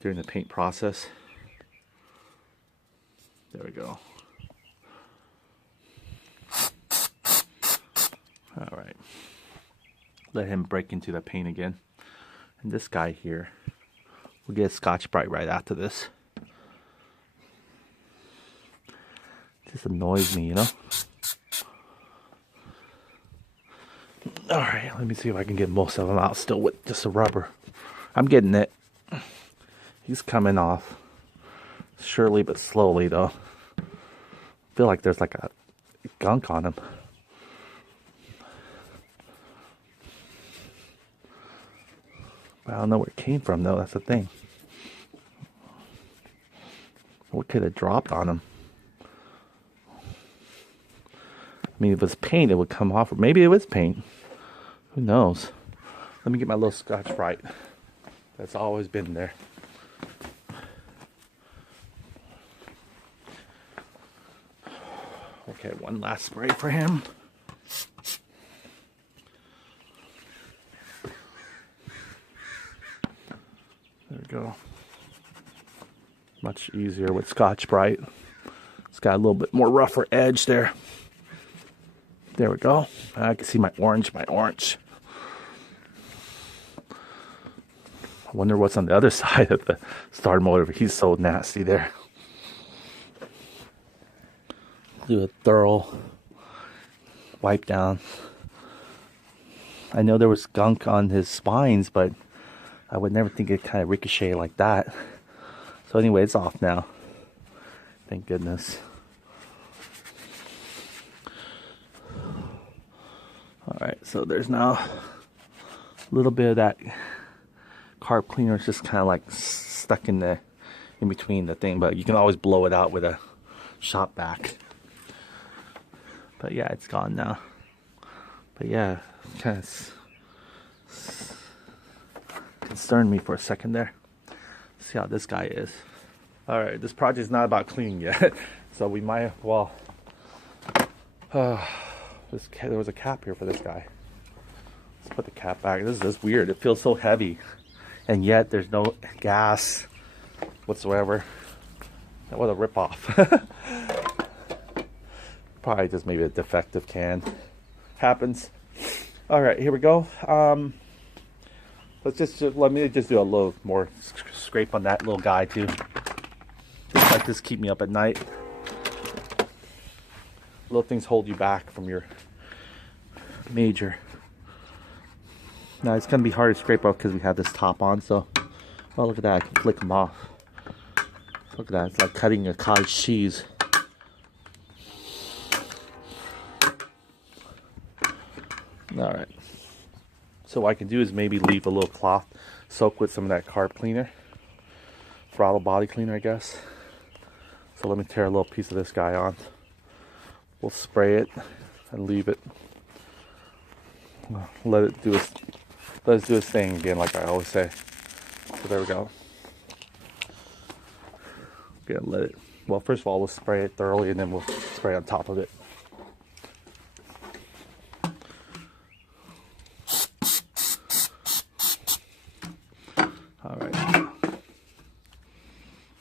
during the paint process. There we go. All right. Let him break into the paint again. And this guy here, we'll get Scotch-Brite right after this. Just annoys me, you know? Alright, let me see if I can get most of them out still with just a rubber. I'm getting it. He's coming off. Surely but slowly though. I feel like there's like a gunk on him. But I don't know where it came from though, that's the thing. What could have dropped on him? I mean, if it was paint, it would come off. Or maybe it was paint. Who knows? Let me get my little Scotch-Brite. That's always been there. Okay, one last spray for him. There we go. Much easier with Scotch-Brite. It's got a little bit more rougher edge there. There we go. I can see my orange. I wonder what's on the other side of the starter motor. He's so nasty there. Do a thorough wipe down. I know there was gunk on his spines, but I would never think it'd kind of ricochet like that. So anyway, it's off now. Thank goodness. Alright, so there's now a little bit of that carb cleaner. It's just kind of like stuck in between the thing, but you can always blow it out with a shop vac. But yeah, it's gone now. But yeah, kind of concerned me for a second there. Let's see how this guy is. Alright, this project is not about cleaning yet, so we might, well, there was a cap here for this guy. Let's put the cap back. This is just weird. It feels so heavy. And yet there's no gas whatsoever. What a ripoff. Probably just maybe a defective can. Happens. Alright, here we go. Let me just do a little more scrape on that little guy too. Just like this keep me up at night. Little things hold you back from your major. Now it's gonna be hard to scrape off because we have this top on. So, oh look at that! I can flick them off. Look at that! It's like cutting a cottage cheese. All right. So what I can do is maybe leave a little cloth soak with some of that carb cleaner, throttle body cleaner, I guess. So let me tear a little piece of this guy on. We'll spray it and leave it. Let it do its thing again, like I always say. So there we go. Gonna let it. Well, first of all, we'll spray it thoroughly, and then we'll spray on top of it. All right.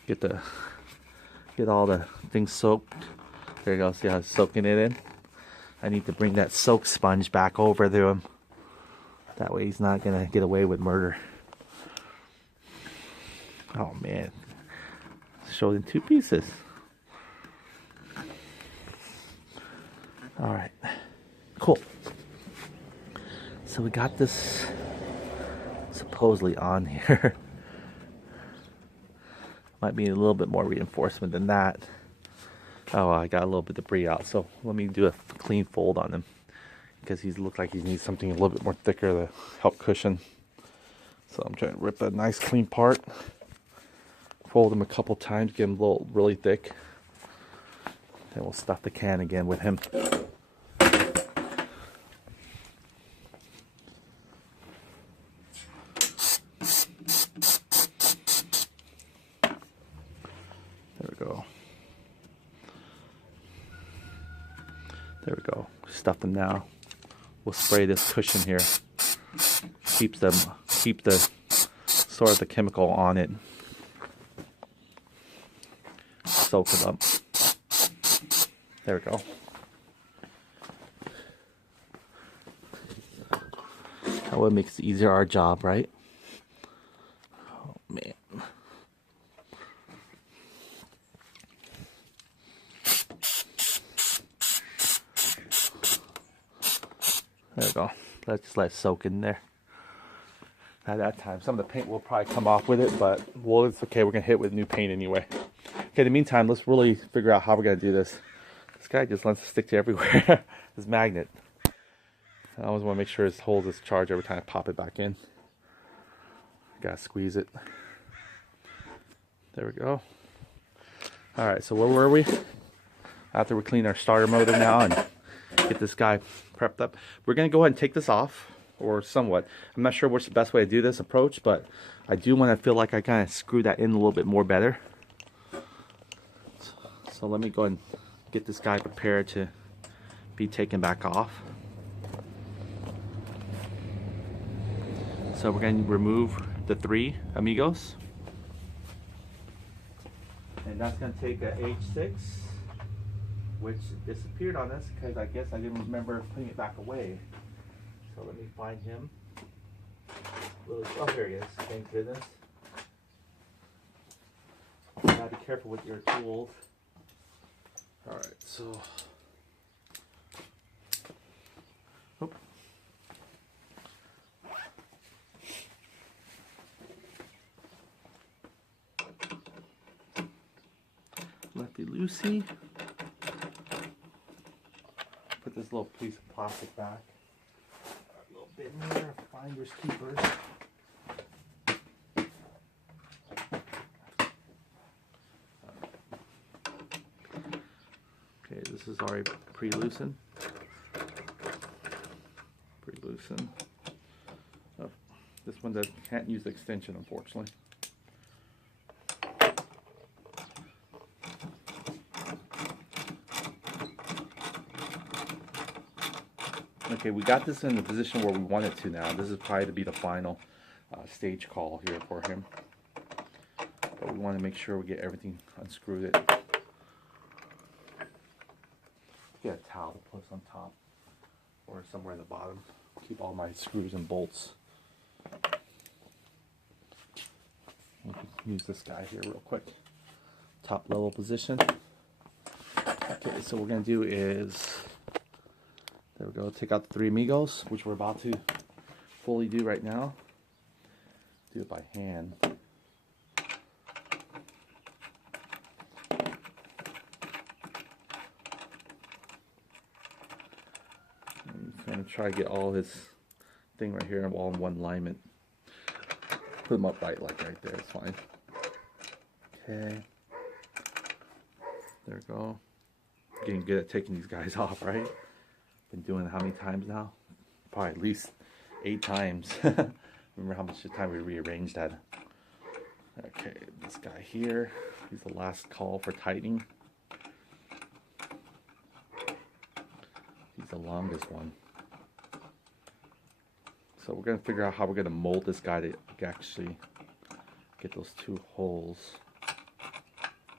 Get all the things soaked. There you go. See how it's soaking it in? I need to bring that soak sponge back over to him. That way he's not gonna get away with murder. Oh man. Showed in two pieces. Alright. Cool. So we got this supposedly on here. Might be a little bit more reinforcement than that. Oh, I got a little bit of debris out, so let me do a clean fold on him because he looks like he needs something a little bit more thicker to help cushion. So I'm trying to rip a nice clean part, fold him a couple times, get him a little really thick. Then we'll stuff the can again with him. There we go. There we go. Stuff them now. We'll spray this cushion here. Keep the sort of the chemical on it. soak them up. There we go. That would make it easier our job, right? Oh man. There we go. Let's just let it soak in there. At that time, some of the paint will probably come off with it, but well, it's okay. We're gonna hit it with new paint anyway. Okay, in the meantime, let's really figure out how we're gonna do this. This guy just wants to stick to everywhere. This magnet. I always want to make sure it holds its charge every time I pop it back in. Gotta squeeze it. There we go. Alright, so where were we? After we clean our starter motor now and get this guy prepped up, we're gonna go ahead and take this off, or somewhat. I'm not sure what's the best way to do this approach, but I do want to feel like I kind of screw that in a little bit more better. So let me go and get this guy prepared to be taken back off. So we're going to remove the 3 amigos. And that's going to take a H6, which disappeared on us because I guess I didn't remember putting it back away. So let me find him. Oh, here he is. Thank goodness. You gotta be careful with your tools. Alright, so. Oop. Lefty loosey. Put this little piece of plastic back. A little bit more finders keepers. Okay, this is already pre-loosened. Pre-loosened. Oh, this one can't use the extension, unfortunately. Okay, we got this in the position where we want it to now. This is probably to be the final stage call here for him. But we want to make sure we get everything unscrewed. Get a towel to put on top or somewhere at the bottom. Keep all my screws and bolts. Use this guy here real quick. Top level position. Okay, so what we're going to do is, there we go, take out the 3 amigos, which we're about to fully do right now. Do it by hand. I'm going to try to get all his thing right here all in one alignment. Put them up right there, it's fine. Okay. There we go. Getting good at taking these guys off, right? Been doing it how many times now? Probably at least 8 times. Remember how much time we rearranged that. Okay, this guy here, he's the last call for tightening. He's the longest one. So we're going to figure out how we're going to mold this guy to actually get those 2 holes.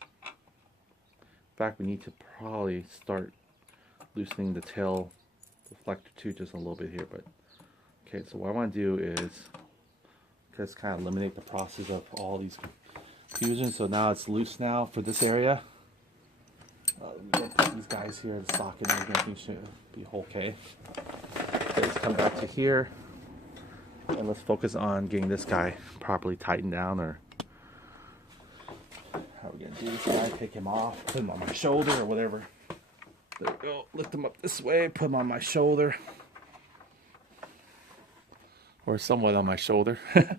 In fact, we need to probably start loosening the tail deflector too, just a little bit here. But okay, so what I want to do is just kind of eliminate the process of all these confusions. So now it's loose now for this area. Let me put these guys here in the socket and everything should be okay. Okay, let's come back to here and let's focus on getting this guy properly tightened down. Or how are we going to do this guy? Take him off, put him on my shoulder or whatever. There we go. Lift him up this way, put him on my shoulder. Or somewhat on my shoulder. I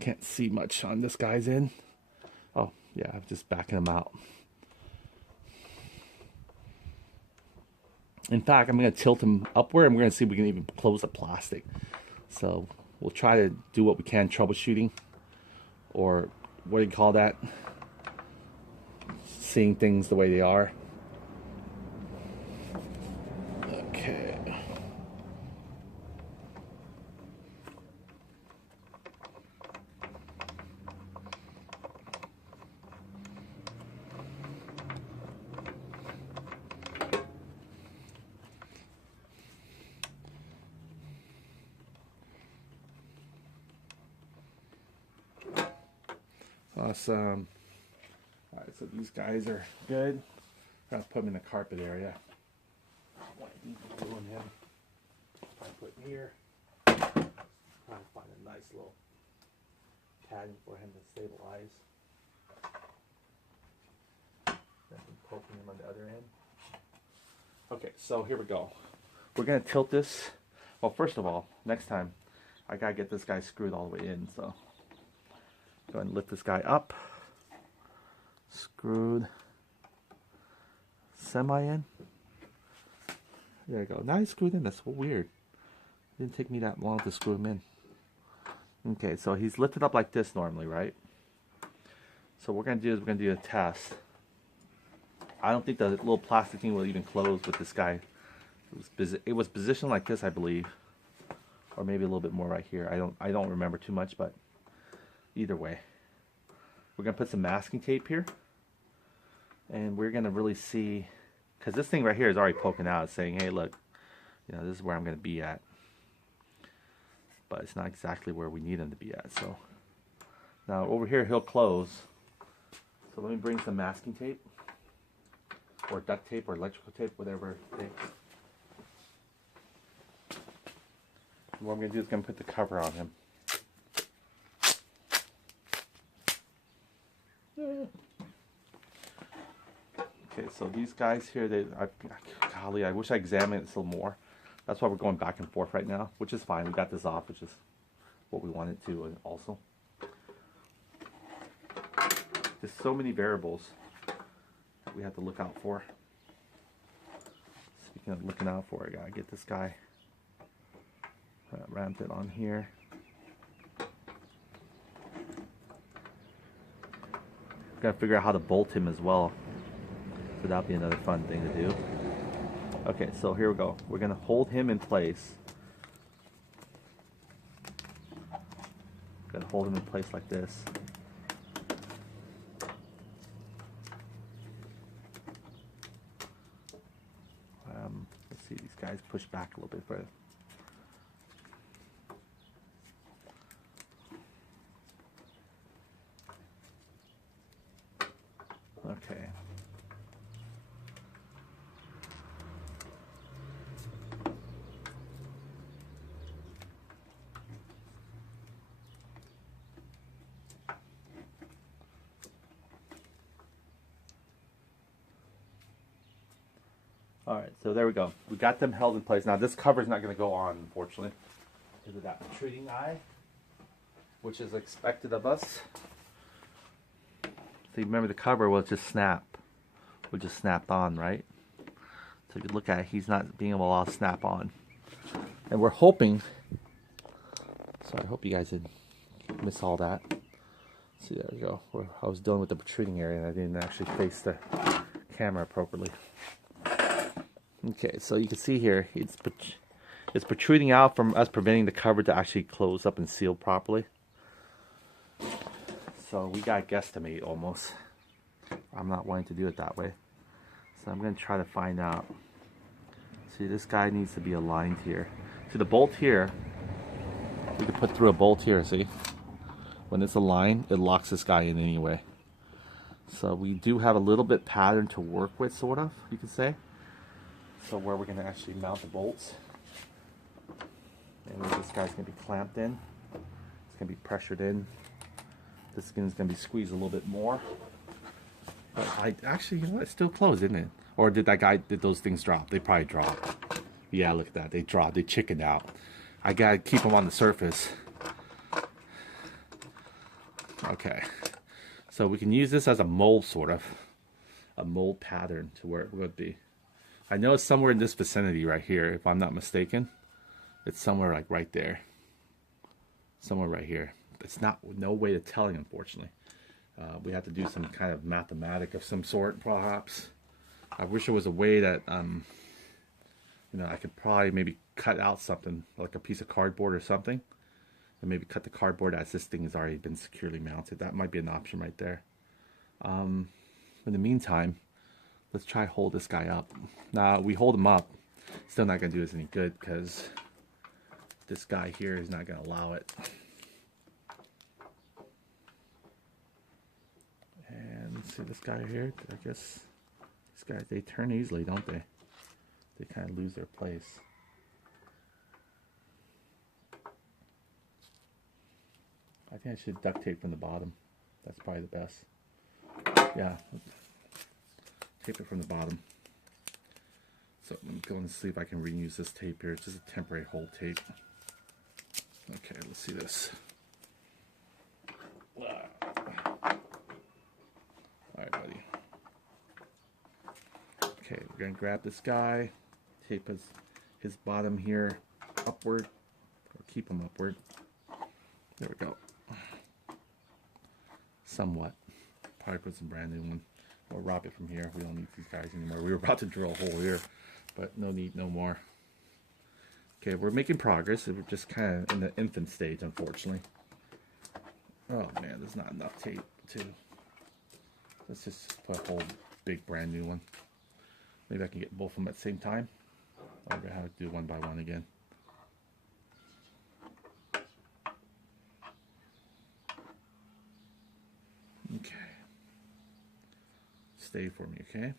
can't see much on this guy's end. Oh, yeah, I'm just backing him out. In fact, I'm going to tilt him upward and we're going to see if we can even close the plastic. So we'll try to do what we can troubleshooting. Or what do you call that? Seeing things the way they are. Okay. Awesome. All right, so these guys are good. I'm gonna put them in the carpet area. What I need to do in him, I put here. Try to find a nice little padding for him to stabilize. Then I'm poking him on the other end. Okay, so here we go. We're gonna tilt this. Well, first of all, next time I gotta get this guy screwed all the way in. So go ahead and lift this guy up. Screwed. Semi in. There you go. Now he's screwed in. That's so weird. It didn't take me that long to screw him in. Okay, so he's lifted up like this normally, right? So what we're gonna do is we're gonna do a test. I don't think the little plastic thing will even close with this guy. It was positioned like this, I believe, or maybe a little bit more right here. I don't remember too much, but either way, we're gonna put some masking tape here, and we're gonna really see, because this thing right here is already poking out, saying, "Hey, look, you know, this is where I'm gonna be at," but it's not exactly where we need him to be at. So now over here he'll close. So let me bring some masking tape, or duct tape, or electrical tape, whatever it takes. What I'm going to do is going to put the cover on him. Okay, so these guys here, golly, I wish I examined it a little more. That's why we're going back and forth right now, which is fine. We got this off, which is what we wanted to also. There's so many variables that we have to look out for. Speaking of looking out for, I got to get this guy ramped it on here. Gotta figure out how to bolt him as well. So that'll be another fun thing to do. Okay, so here we go. We're gonna hold him in place. Gonna hold him in place like this. Let's see, these guys push back a little bit further. Okay. All right, so there we go. We got them held in place. Now this cover is not going to go on, unfortunately, because of that protruding eye, which is expected of us. So you remember the cover will just snap. Will just snap on, right? So if you look at it, he's not being able to snap on. And we're hoping, so I hope you guys didn't miss all that. See, there we go. I was dealing with the protruding area and I didn't actually face the camera appropriately. Okay, so you can see here, it's protruding out from us preventing the cover to actually close up and seal properly. So we got to guesstimate almost. I'm not wanting to do it that way. So I'm going to try to find out. See, this guy needs to be aligned here. See, the bolt here, we can put through a bolt here, see? When it's aligned, it locks this guy in anyway. So we do have a little bit pattern to work with, sort of, you could say. So where we're going to actually mount the bolts. And this guy's going to be clamped in. It's going to be pressured in. The skin's going to be squeezed a little bit more. But I actually, you know, it's still closed, isn't it? Or did those things drop? They probably dropped. Yeah, look at that. They dropped. They chickened out. I got to keep them on the surface. Okay. So we can use this as a mold, sort of. A mold pattern to where it would be. I know it's somewhere in this vicinity right here, if I'm not mistaken. It's somewhere like right there. Somewhere right here. It's no way to tell, unfortunately. We have to do some kind of mathematic of some sort, perhaps. I wish there was a way that, you know, I could probably maybe cut out something, like a piece of cardboard or something, and maybe cut the cardboard as this thing has already been securely mounted. That might be an option right there. In the meantime, let's try hold this guy up. Now, we hold him up, still not going to do us any good because this guy here is not going to allow it. see this guy here. I guess these guys, they turn easily, don't they? They kind of lose their place. I think I should duct tape from the bottom. That's probably the best. Yeah, tape it from the bottom. So I'm going to see if I can reuse this tape here. It's just a temporary hold tape. Okay, let's see this. Alright, buddy. Okay, we're going to grab this guy, tape his bottom here upward, or keep him upward. There we go. Somewhat. Probably put some brand new one. Or rob it from here. We don't need these guys anymore. We were about to drill a hole here, but no need, no more. Okay, we're making progress. We're just kind of in the infant stage, unfortunately. Oh man, there's not enough tape to. Let's just put a whole big brand new one. Maybe I can get both of them at the same time. I'm gonna have to do one by one again. Okay. Stay for me, okay?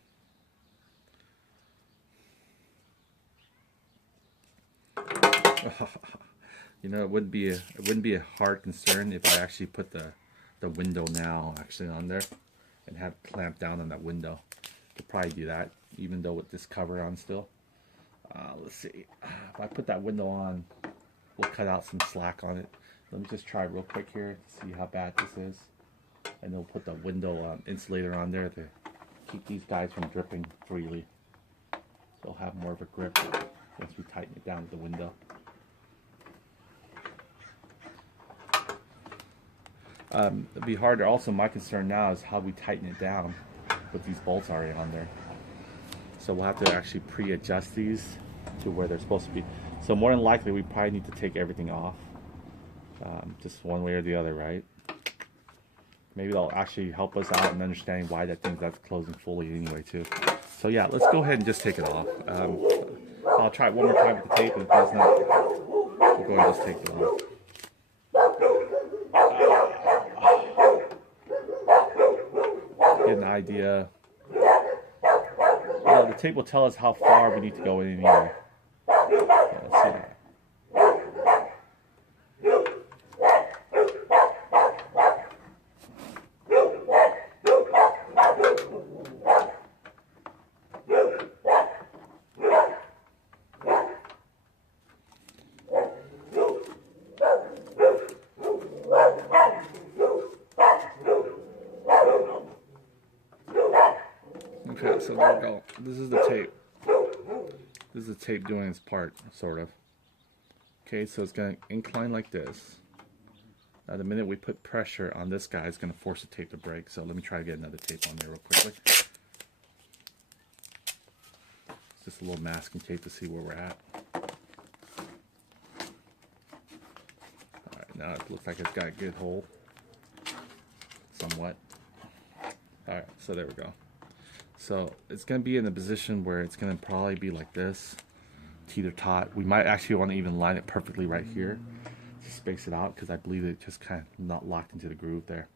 You know, it wouldn't be a hard concern if I actually put the window now actually on there and have it clamped down on that window. Could probably do that, even though with this cover on still. Let's see. If I put that window on, we'll cut out some slack on it. Let me just try real quick here to see how bad this is. And then we'll put the window insulator on there to keep these guys from dripping freely. They'll have more of a grip once we tighten it down with the window. It'd be harder. Also, my concern now is how we tighten it down with these bolts already on there. So we'll have to actually pre-adjust these to where they're supposed to be. So more than likely, we probably need to take everything off, just one way or the other, right? Maybe that'll actually help us out in understanding why that thing's not closing fully anyway, too. So yeah, let's go ahead and just take it off. I'll try it one more time with the tape, and if it's not, we'll go ahead and just take it off. Get an idea. Well, the tape will tell us how far we need to go in anyway. Yeah, let's see that. Okay, so there we go. This is the tape. This is the tape doing its part, sort of. Okay, so it's going to incline like this. Now, the minute we put pressure on this guy, it's going to force the tape to break. So let me try to get another tape on there real quickly. It's just a little masking tape to see where we're at. Alright, now it looks like it's got a good hold. Somewhat. Alright, so there we go. So it's going to be in a position where it's going to probably be like this, teeter-tot. We might actually want to even line it perfectly right here to space it out, because I believe it just kind of not locked into the groove there.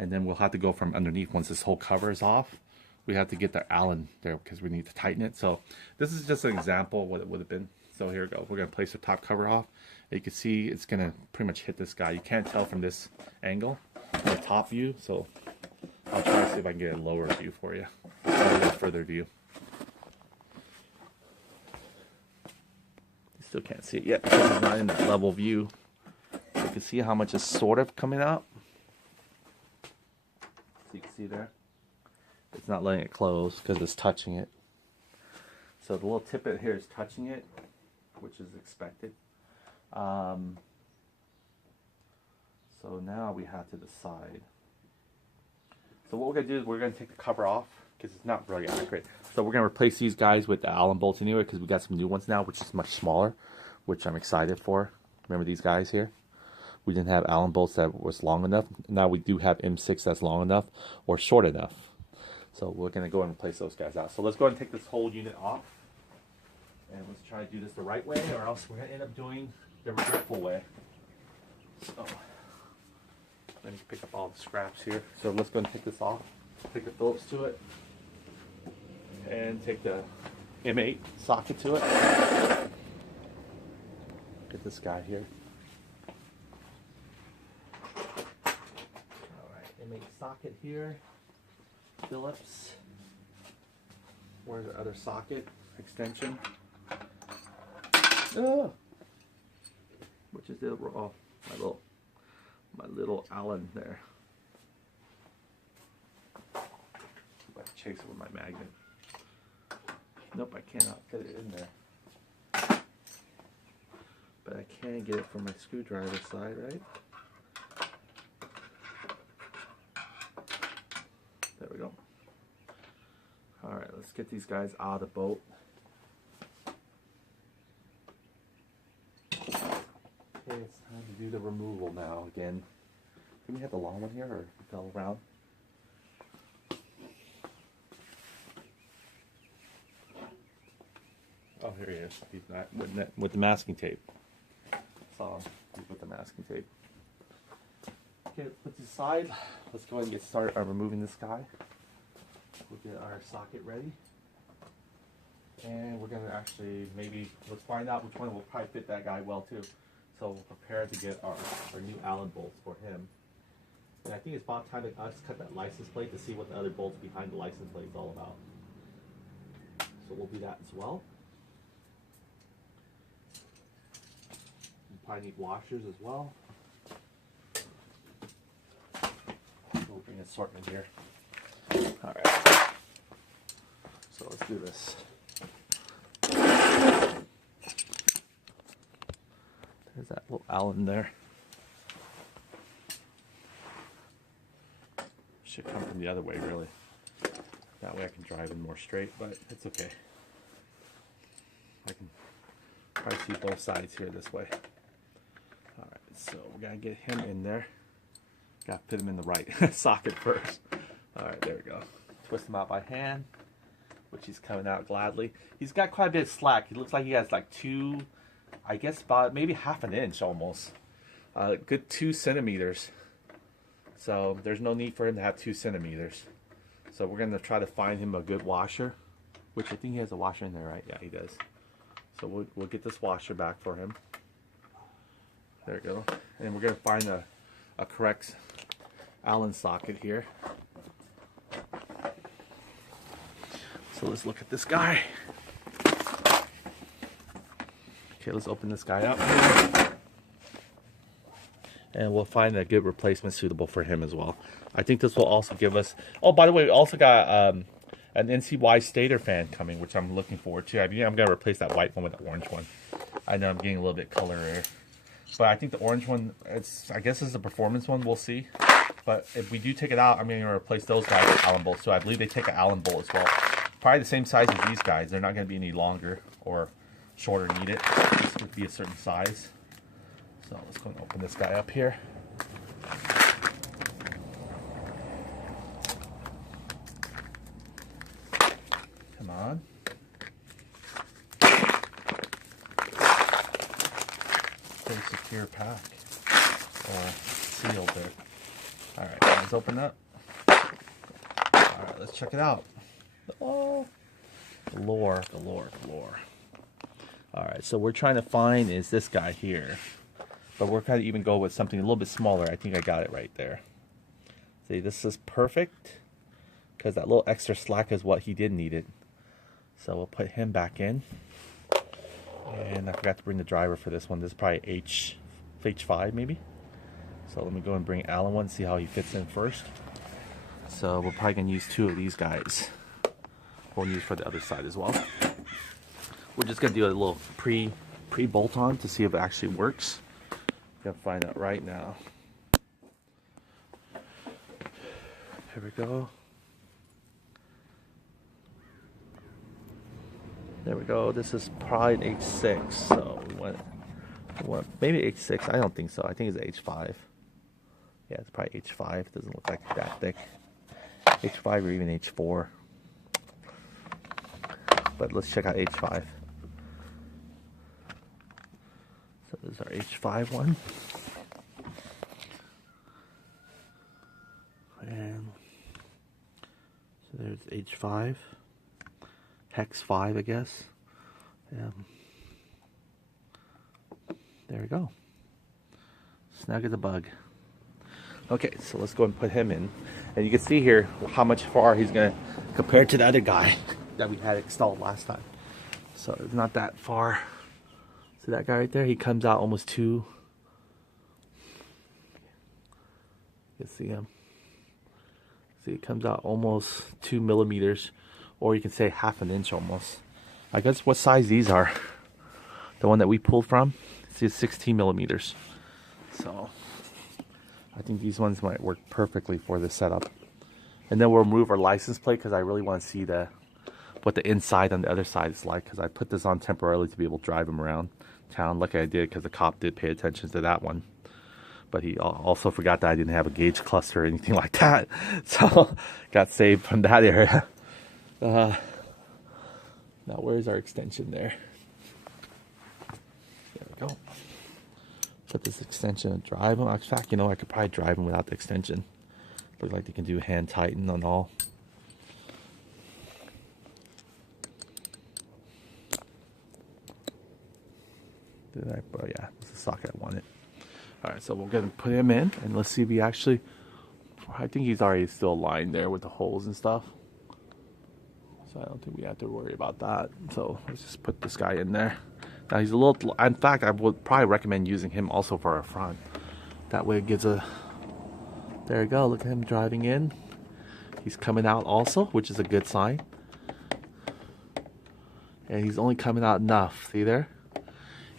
And then we'll have to go from underneath once this whole cover is off. We have to get the Allen there because we need to tighten it. So this is just an example of what it would have been. So here we go. We're going to place the top cover off. And you can see it's going to pretty much hit this guy. You can't tell from this angle, the top view. So I'll try to see if I can get a lower view for you. A little further view. You still can't see it yet because it's not in that level view. So you can see how much is sort of coming out. So you can see there. It's not letting it close because it's touching it. So the little tippet here is touching it, which is expected. So now we have to decide. So what we're going to do is we're going to take the cover off because it's not really accurate. So we're going to replace these guys with the Allen bolts anyway because we got some new ones now, which is much smaller, which I'm excited for. Remember these guys here? We didn't have Allen bolts that was long enough. Now we do have M6 that's long enough or short enough. So we're going to go and replace those guys out. So let's go ahead and take this whole unit off. And let's try to do this the right way, or else we're going to end up doing the regretful way. So let me pick up all the scraps here. So let's go and take this off. take the Phillips to it, and take the M8 socket to it. Get this guy here. Alright, M8 socket here. Phillips. Where's the other socket extension? Oh! Which is the oh, my little Allen there. I chase it with my magnet. Nope, I cannot get it in there. But I can get it from my screwdriver side, right? There we go. Alright, let's get these guys out of the boat. Okay, it's time to do the removal now again. Can we have the long one here, or fell around? Oh, here he is. He's not with the masking tape. Saw him. He's with the masking tape. Okay, let's put this aside. Let's go ahead and get started on removing this guy. We'll get our socket ready. And we're going to actually let's find out which one will probably fit that guy well too. So we'll prepare to get our new Allen bolts for him. And I think it's about time to us cut that license plate to see what the other bolts behind the license plate is all about. So we'll do that as well. We probably need washers as well. We'll bring assortment here. Alright. So let's do this. There's that little Allen there. Should come from the other way, really. That way I can drive in more straight, but it's okay. I can probably see both sides here this way. Alright, so we gotta get him in there. Gotta put him in the right socket first. Alright, there we go. Twist him out by hand, which he's coming out gladly. He's got quite a bit of slack. He looks like he has like I guess about maybe half an inch almost. Good 2 centimeters. So there's no need for him to have 2 centimeters. So we're going to try to find him a good washer, which I think he has a washer in there, right? Yeah, he does. So we'll get this washer back for him. There we go. And we're going to find a correct Allen socket here. So let's look at this guy. Okay, let's open this guy up. And we'll find a good replacement suitable for him as well. I think this will also give us... Oh, by the way, we also got an NCY stator fan coming, which I'm looking forward to. I mean, I'm going to replace that white one with the orange one. I know I'm getting a little bit color here. But I think the orange one, I guess it's a performance one. We'll see. But if we do take it out, I'm going to replace those guys with Allen bolts. So I believe they take an Allen bolt as well. Probably the same size as these guys. They're not going to be any longer or shorter needed. This would be a certain size. So let's go and open this guy up here. Come on. Very secure pack. Or sealed there. Alright, let's open up. Alright, let's check it out. Oh, galore. Alright, so we're trying to find is this guy here. But we're going to even go with something a little bit smaller. I think I got it right there. See, this is perfect. Because that little extra slack is what he did need it. So we'll put him back in. And I forgot to bring the driver for this one. This is probably H5 maybe. So let me go and bring Allen one, see how he fits in first. So we're probably going to use 2 of these guys. We'll use for the other side as well. We're just going to do a little pre-bolt on to see if it actually works. Gonna find out right now. Here we go. There we go. This is probably an H6. So we want maybe H6. I don't think so. I think it's H5. Yeah, it's probably H5. It doesn't look like that thick. H5 or even H4. But let's check out H5. So this is our H5 one. And There's H5. Hex 5, I guess. There we go. Snug as a bug. Okay, so let's go and put him in. And you can see here how much far he's going to compare to the other guy that we had installed last time. So it's not that far. See that guy right there? He comes out almost 2. You can see him. See, it comes out almost 2 millimeters. Or you can say ½ an inch almost. I guess what size these are. The one that we pulled from, see, it's 16 millimeters. So I think these ones might work perfectly for this setup. And then we'll remove our license plate because I really want to see what the inside on the other side is like. Because I put this on temporarily to be able to drive him around town. Lucky I did because the cop did pay attention to that one. But he also forgot that I didn't have a gauge cluster or anything like that. So got saved from that area. Now where's our extension there? There we go. Put this extension and drive them. In fact, you know, I could probably drive them without the extension. Looks like they can do hand tighten and all. Oh yeah, this is the socket I wanted. Alright, so we're going to put him in and let's see if he actually, I think he's already still aligned there with the holes and stuff. So I don't think we have to worry about that. So let's just put this guy in there. Now he's a little, in fact, I would probably recommend using him also for our front. That way it gives a, there you go, look at him driving in. He's coming out also, which is a good sign. And he's only coming out enough, see there?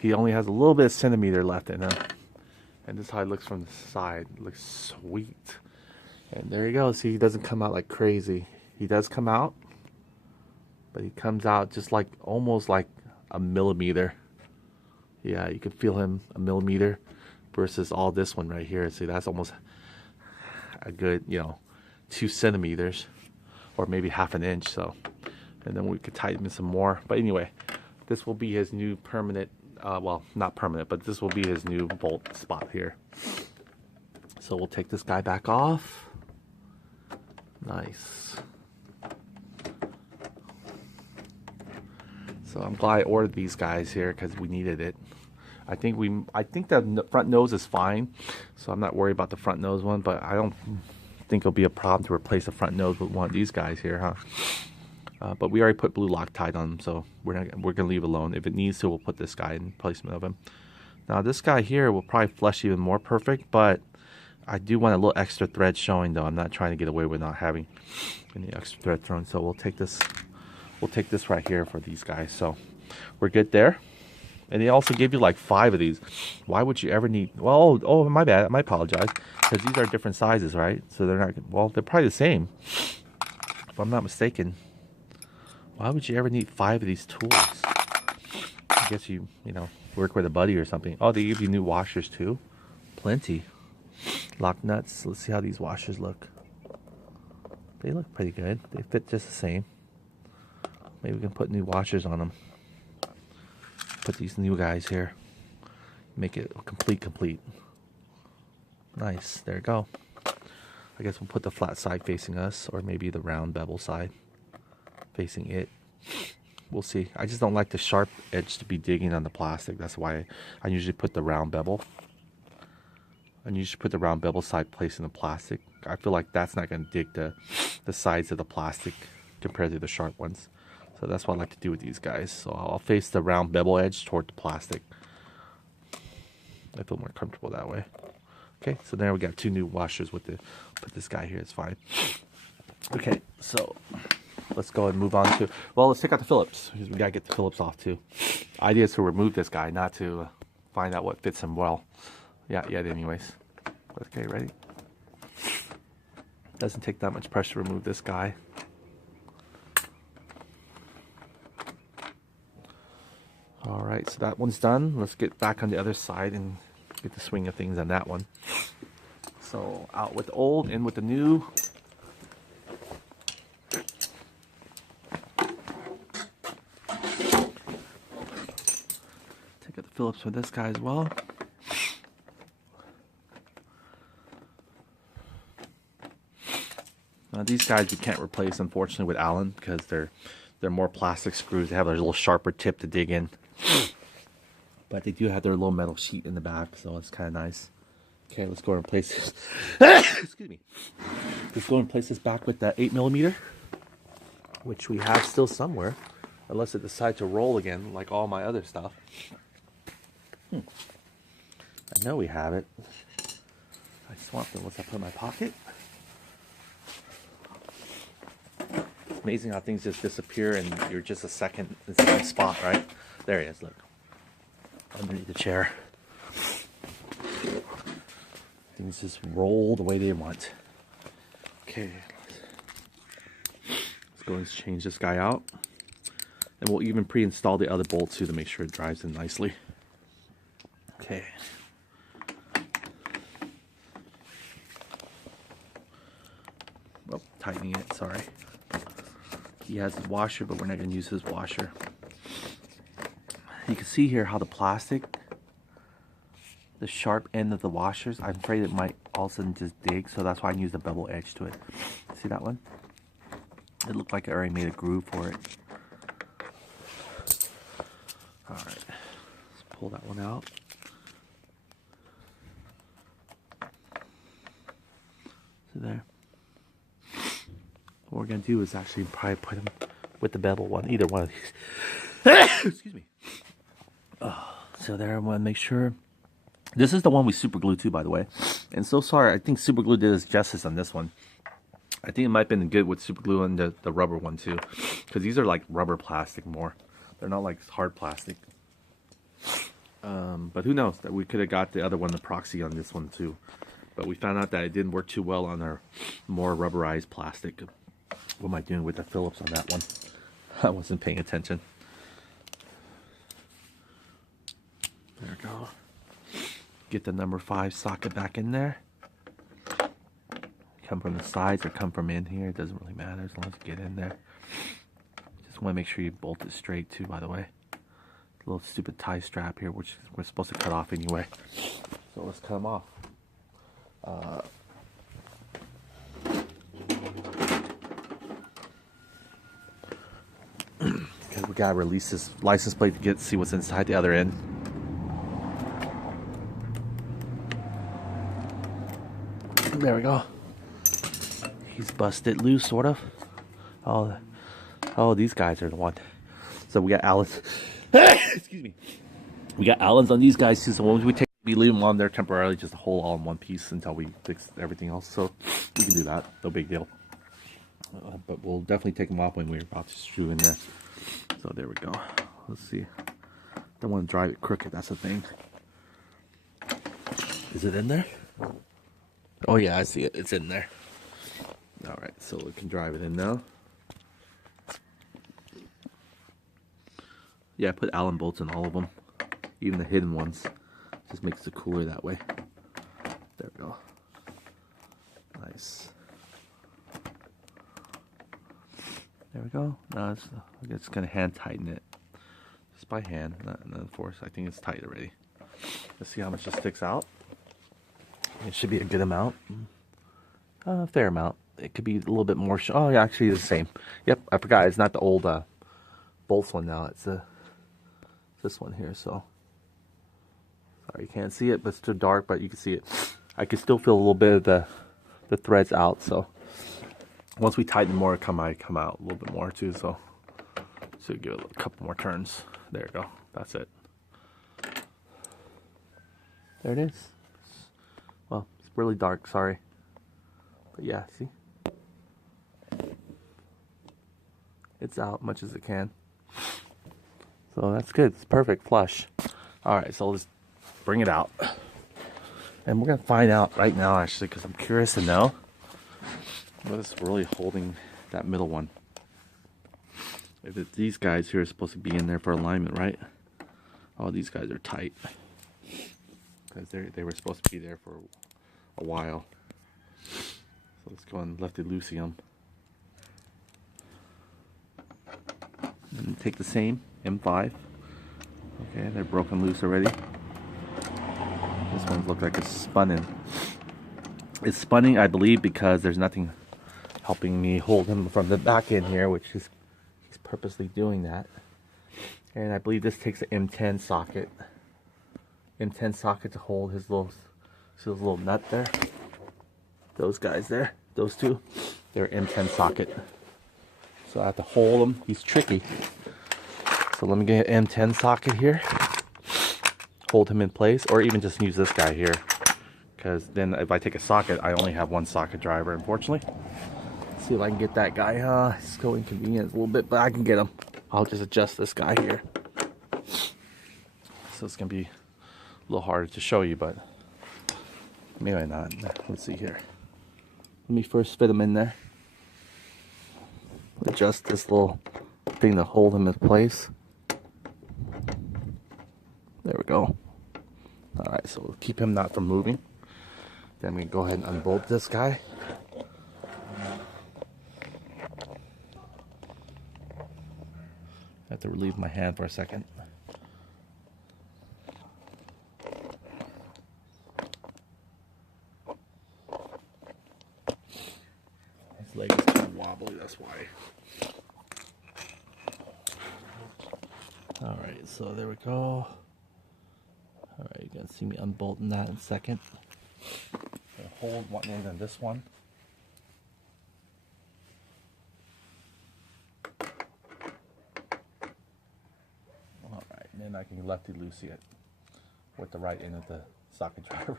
He only has a little bit of centimeter left in him. And this is how it looks from the side. It looks sweet. And there you go, see, he doesn't come out like crazy. He does come out, but he comes out just like, almost like a millimeter. Yeah, you can feel him a millimeter versus all this one right here. See, that's almost a good, you know, 2 centimeters or maybe ½ an inch. So, and then we could tighten some more. But anyway, this will be his new permanent, well, not permanent, but this will be his new bolt spot here. So we'll take this guy back off. Nice. So I'm glad I ordered these guys here because we needed it. I think the front nose is fine, so I'm not worried about the front nose one. But I don't think it'll be a problem to replace the front nose with one of these guys here, huh? But we already put blue Loctite on them, so we're gonna leave it alone. If it needs to, we'll put this guy in placement of him. Now this guy here will probably flush even more perfect, but I do want a little extra thread showing though. I'm not trying to get away with not having any extra thread thrown. So we'll take this. We'll take this right here for these guys. So we're good there. And they also give you like 5 of these. Why would you ever need... Well, oh, my bad. I apologize. Because these are different sizes, right? So they're not... Well, they're probably the same. If I'm not mistaken. Why would you ever need 5 of these tools? I guess you know, work with a buddy or something. Oh, they give you new washers too. Plenty. Lock nuts. Let's see how these washers look. They look pretty good. They fit just the same. Maybe we can put new washers on them. Put these new guys here. Make it complete. Nice. There you go. I guess we'll put the flat side facing us, or maybe the round bevel side facing it. We'll see. I just don't like the sharp edge to be digging on the plastic. That's why I usually put the round bevel. I usually put the round bevel side placing the plastic. I feel like that's not going to dig the sides of the plastic compared to the sharp ones. So that's what I like to do with these guys. So I'll face the round bevel edge toward the plastic. I feel more comfortable that way. Okay, so there we got 2 new washers with put this guy here. It's fine. Okay, so let's go and move on to, well, let's take out the Phillips, because we got to get the Phillips off too. Idea is to remove this guy, not to find out what fits him well. Yeah, anyways. Okay, ready? Doesn't take that much pressure to remove this guy. Alright, so that one's done. Let's get back on the other side and get the swing of things on that one. So out with the old, in with the new. Take out the Phillips for this guy as well. Now these guys we can't replace, unfortunately, with Allen because they're more plastic screws. They have a little sharper tip to dig in, but they do have their little metal sheet in the back, so it's kind of nice. Okay, let's go and replace this. Excuse me. Let's go and place this back with that 8mm, which we have still somewhere, unless it decides to roll again, like all my other stuff. I know we have it. I swapped it. What's I put in my pocket? It's amazing how things just disappear and you're just a second in the same spot, right? There he is, look. Underneath the chair. Things just roll the way they want. Okay. Let's go and change this guy out. And we'll even pre-install the other bolt too to make sure it drives in nicely. Okay. Oh, tightening it, sorry. He has his washer, but we're not going to use his washer. You can see here how the plastic, the sharp end of the washers, I'm afraid it might all of a sudden just dig, so that's why I use the bevel edge to it. See that one? It looked like I already made a groove for it. Alright, let's pull that one out. See there? What we're going to do is actually probably put them with the bevel one, either one of these. Excuse me. So there, I want to make sure. This is the one we super glued to, by the way. And so sorry, I think super glue did us justice on this one. I think it might have been good with super glue and the rubber one too. Because these are like rubber plastic more. They're not like hard plastic. But who knows, that we could have got the other one, the proxy, on this one too. But we found out that it didn't work too well on our more rubberized plastic. What am I doing with the Phillips on that one? I wasn't paying attention. There we go. Get the number 5 socket back in there. Come from the sides or come from in here, it doesn't really matter as long as you get in there. Just want to make sure you bolt it straight too, by the way. A little stupid tie strap here, which we're supposed to cut off anyway. So let's cut them off. Because we gotta release this license plate to see what's inside the other end. There we go. He's busted loose, sort of. Oh, these guys are the one. So we got Allen's. Excuse me. We got Allen's on these guys too. So once we leave them on there temporarily, just a whole all in one piece until we fix everything else. So we can do that. No big deal. But we'll definitely take them off when we're about to screw in there. So there we go. Let's see. Don't want to drive it crooked. That's the thing. Is it in there? Oh yeah, I see it. It's in there. Alright, so we can drive it in now. Yeah, I put Allen bolts in all of them. Even the hidden ones. Just makes it cooler that way. There we go. Nice. There we go. Now I'm just going to hand tighten it. Just by hand, not force. I think it's tight already. Let's see how much it sticks out. It should be a good amount. A fair amount. It could be a little bit more. Oh, yeah, actually it's the same. Yep, I forgot. It's not the old bolts one now. It's this one here. So sorry, you can't see it, but it's too dark. But you can see it. I can still feel a little bit of the threads out. So once we tighten more, it come out a little bit more too. So give it a couple more turns. There you go. That's it. There it is. Well, it's really dark, sorry. But yeah, see? It's out much as it can. So that's good. It's perfect flush. Alright, so let's bring it out. And we're going to find out right now, actually, because I'm curious to know what is really holding that middle one. If it's these guys here are supposed to be in there for alignment, right? Oh, these guys are tight. Because they were supposed to be there for a while. So let's go and lefty loosey them. And take the same M5. Okay, they're broken loose already. This one looks like it's spun in. It's spinning, I believe, because there's nothing helping me hold him from the back end here, which is he's purposely doing that. And I believe this takes an M10 socket. M10 socket to hold his little, see his little nut there? Those guys there, those two, they're M10 socket. So I have to hold him. He's tricky. So let me get an M10 socket here. Hold him in place, or even just use this guy here. Because then if I take a socket, I only have one socket driver, unfortunately. Let's see if I can get that guy. It's so inconvenient a little bit, but I can get him. I'll just adjust this guy here. So it's going to be a little harder to show you, but maybe not. Let's see here. Let me first fit him in there. Adjust this little thing to hold him in place. There we go. Alright, so we'll keep him not from moving. Then we go ahead and unbolt this guy. I have to relieve my hand for a second. His leg is kind of wobbly, that's why. Alright, so there we go. Alright, you're going to see me unbolting that in a second. Hold one more than this one. Alright, and then I can lefty loosey it with the right end of the socket driver.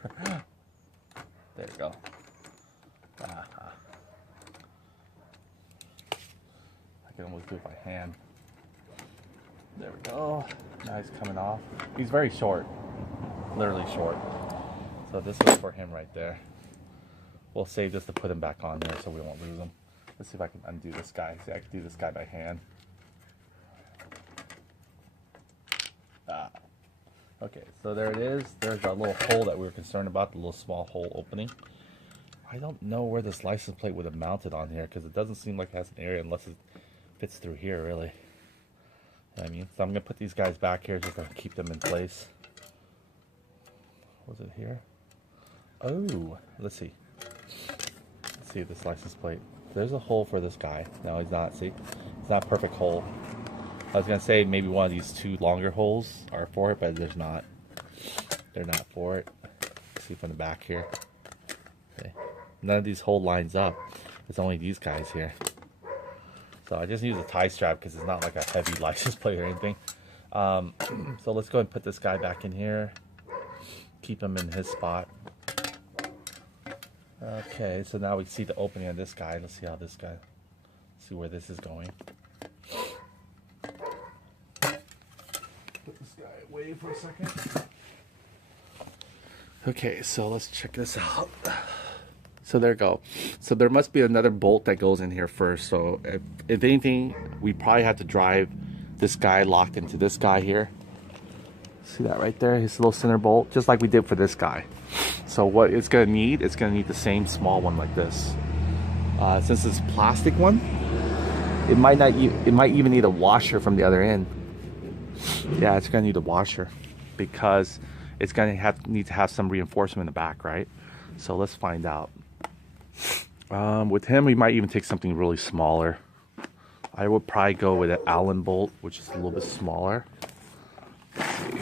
There you go. I can almost do it by hand. There we go. Now he's coming off. He's very short. Literally short. So this is for him right there. We'll save this to put him back on there so we won't lose him. Let's see if I can undo this guy. See, I can do this guy by hand. Okay, so there it is. There's that little hole that we were concerned about, the little small hole opening. I don't know where this license plate would have mounted on here because it doesn't seem like it has an area unless it fits through here, really. I mean, so I'm going to put these guys back here just to keep them in place. Was it here? Oh, let's see. Let's see this license plate. There's a hole for this guy. No, he's not. See, it's not a perfect hole. I was gonna say maybe one of these two longer holes are for it, but there's not. They're not for it. Let's see from the back here. Okay. None of these hole lines up. It's only these guys here. So I just use a tie strap because it's not like a heavy license plate or anything. So let's go ahead and put this guy back in here. Keep him in his spot. Okay, so now we see the opening of this guy. Let's see how this guy, see where this is going. Put this guy away for a second. Okay, so let's check this out. So there we go. So there must be another bolt that goes in here first. So if anything, we probably have to drive this guy locked into this guy here. See that right there? His little center bolt, just like we did for this guy. So what it's gonna need, it's gonna need the same small one like this. Since it's a plastic one, it might even need a washer from the other end. Yeah, it's gonna need a washer because it's gonna need to have some reinforcement in the back, right? So let's find out. With him, we might even take something really smaller. I would probably go with an Allen bolt, which is a little bit smaller. Let's see.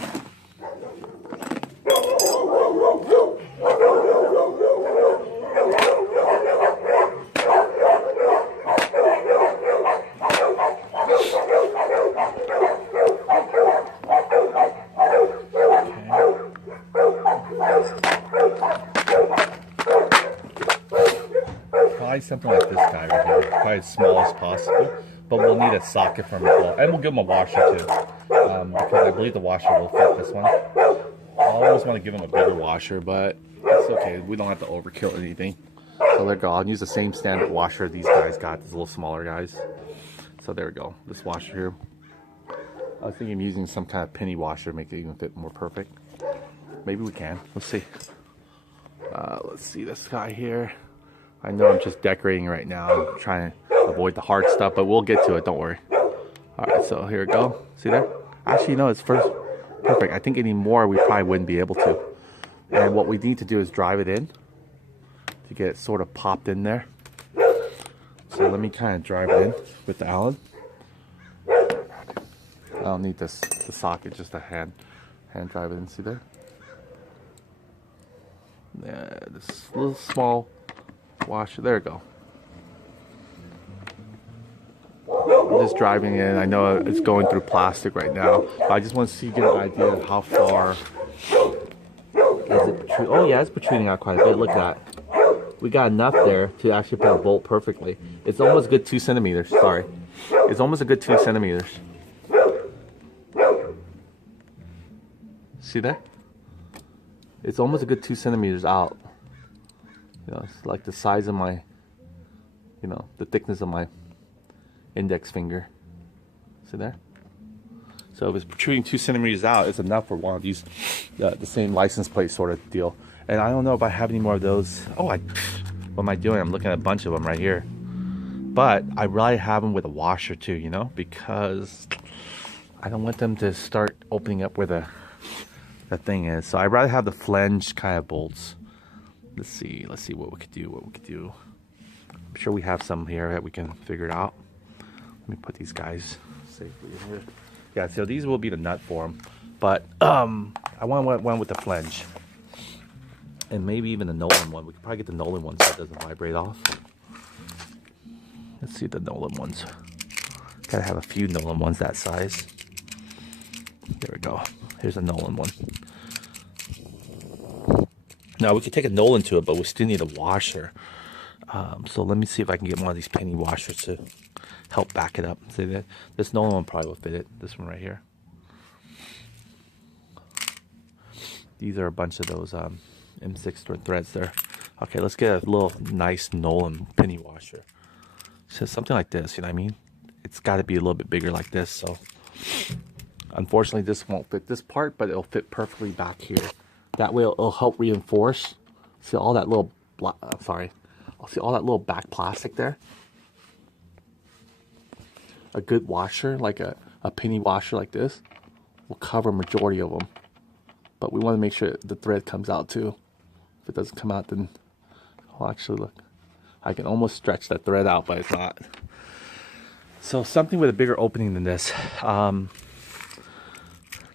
Something like this guy right here, probably as small as possible, but we'll need a socket from as well, and we'll give him a washer too, because I believe the washer will fit this one. I always want to give him a bigger washer, but it's okay, we don't have to overkill anything. So there we go. I'll use the same standard washer these guys got, these little smaller guys. So there we go, this washer here. I was thinking of using some kind of penny washer to make it even fit more perfect. Maybe we can, let's see. Let's see this guy here. I know I'm just decorating right now. I'm trying to avoid the hard stuff, but we'll get to it, don't worry. Alright, so here we go. See there? Actually, no, it's first perfect. I think any more we probably wouldn't be able to. And what we need to do is drive it in to get it sort of popped in there. So let me kind of drive it in with the Allen. I don't need this the socket, just a hand drive it in. See there? Yeah, this little small washer. There we go. I'm just driving in. I know it's going through plastic right now, but I just want to see, get an idea of how far is it protruding. Oh yeah, it's protruding out quite a bit. Look at that. We got enough there to actually put a bolt perfectly. It's almost a good 2 centimeters. Sorry, it's almost a good 2 centimeters. See that? It's almost a good 2 centimeters out. You know, it's like the size of my, you know, the thickness of my index finger. See there? So if it's protruding 2 centimeters out, it's enough for one of these, the same license plate sort of deal. And I don't know if I have any more of those. Oh, what am I doing? I'm looking at a bunch of them right here. But I really have them with a washer too, you know, because I don't want them to start opening up where the thing is. So I'd rather have the flange kind of bolts. Let's see what we could do. I'm sure we have some here that we can figure it out. Let me put these guys safely in here. Yeah, so these will be the nut for them. But I want one with the flange. And maybe even the Nolan one. We could probably get the Nolan one so it doesn't vibrate off. Let's see the Nolan ones. Gotta have a few Nolan ones that size. There we go. Here's a Nolan one. Now we could take a Nolan to it, but we still need a washer. So let me see if I can get one of these penny washers to help back it up. See that? This Nolan one probably will fit it. This one right here. These are a bunch of those M6 threads there. Okay, let's get a little nice Nolan penny washer. So something like this, you know what I mean? It's got to be a little bit bigger like this. So unfortunately, this won't fit this part, but it'll fit perfectly back here. That way, it'll help reinforce. See all that little, see all that little back plastic there? A good washer, like a penny washer like this, will cover majority of them. But we want to make sure the thread comes out too. If it doesn't come out, then, oh, actually look, I can almost stretch that thread out, but it's not. So something with a bigger opening than this.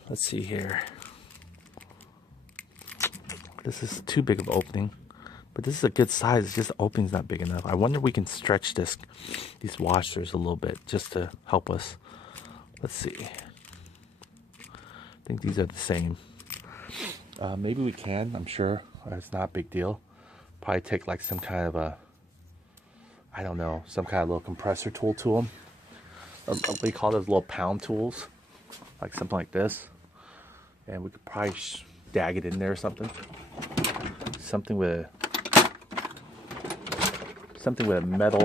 Let's see here. This is too big of an opening, but this is a good size. It's just the opening's not big enough. I wonder if we can stretch these washers a little bit just to help us. Let's see. I think these are the same. Maybe we can. I'm sure it's not a big deal. Probably take like some kind of a, I don't know, some kind of little compressor tool to them. What do you call those little pound tools? Like something like this. And we could probably dag it in there or something. Something with a metal.